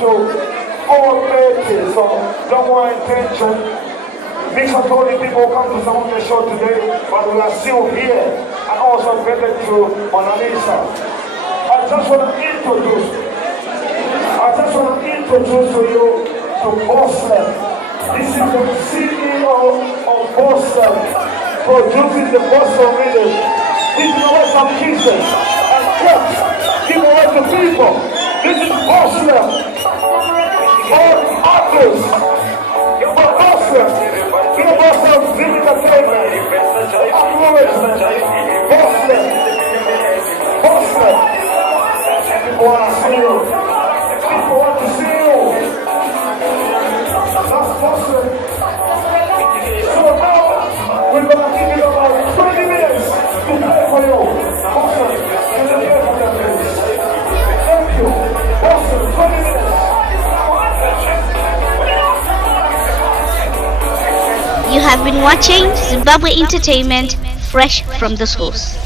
to 4:30, so no more intention. Make some told the people come to some of the show today, but we are still here, and also better to Mona Lisa. I just want to introduce to you to Boston. This is the CEO of Boston, producing the Boston Rhythm. This is away some kisses and cups. Give away to people. This is Boston. All others. For Boston. Give Boston Music Entertainment. Boston. Boston. People want to see you. People want to see you. That's Boston. So now, we're going to give you about 20 minutes to play for you. Boston, can you play for them, please? Thank you. Boston, 20 minutes. You have been watching Zimbabwe Entertainment, fresh from the source.